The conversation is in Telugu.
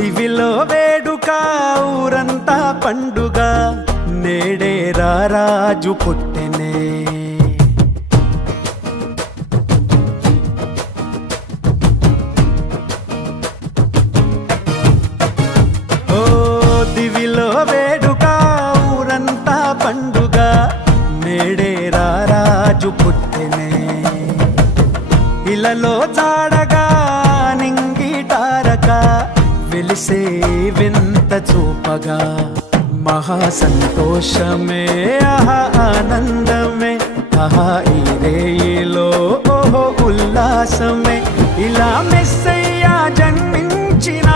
దివిలో వేడుక ఊరంతా పండుగ నేడే రారాజు పుట్టెనే ఓ దివిలో వేడుక ఊరంతా పండుగ నేడే రారాజు పుట్టెనే ఇలలో చాడగా నింగిటారక వెలిసే వింత చూపగా మహా సంతోషమే ఆహా ఆనందమే ఆహా ఈ రేయిలో ఓహో ఉల్లాసమే ఇలా మెస్సయ్య జన్మించిన